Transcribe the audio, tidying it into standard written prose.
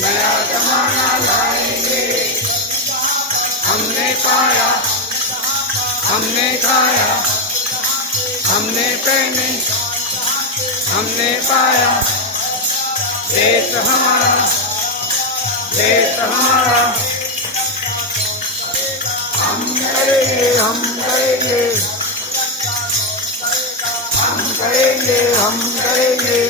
नया जमाना लाएंगे। हमने पाया, हमने खाया, हमने पहने, हमने पाया। देश हमारा, देश हमारा। हम करेंगे, हम करेंगे, हम करेंगे, हम करेंगे।